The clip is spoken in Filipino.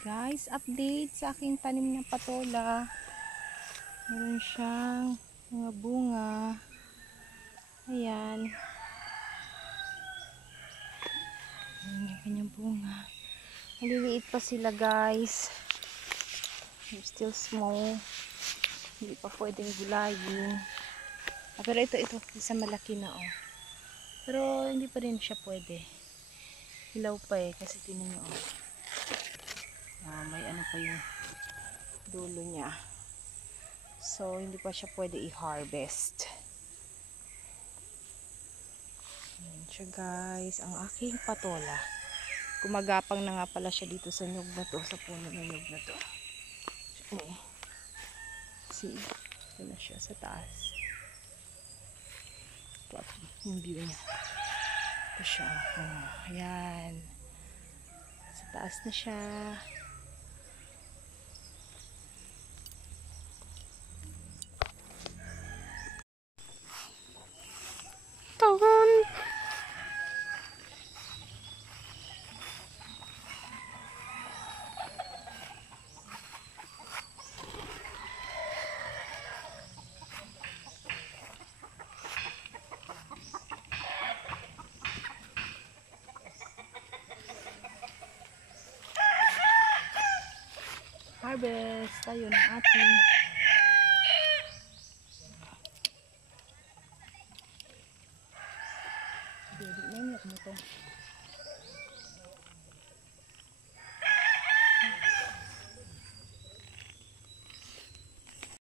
Guys, update sa aking tanim na patola. Meron siyang mga bunga. Ayan. Ayan yung kanyang bunga. Maliliit pa sila, guys. They're still small. Hindi pa pwedeng gulayin. Pero ito, isa malaki na, oh. Pero hindi pa rin siya pwede. Hilaw pa eh, kasi tinan nyo, oh. May ano pa yung dulo niya. So, hindi pa siya pwede i-harvest. Ayan siya, guys. Ang aking patola. Gumagapang na nga pala siya dito sa nyug na to, sa puno ng nyug na to. Okay. See? Ito na siya sa taas. Ito yung view niya. Ito siya. Ayan. Sa taas na siya. Tahan! Harvest tayo ng ating hindi na mo to.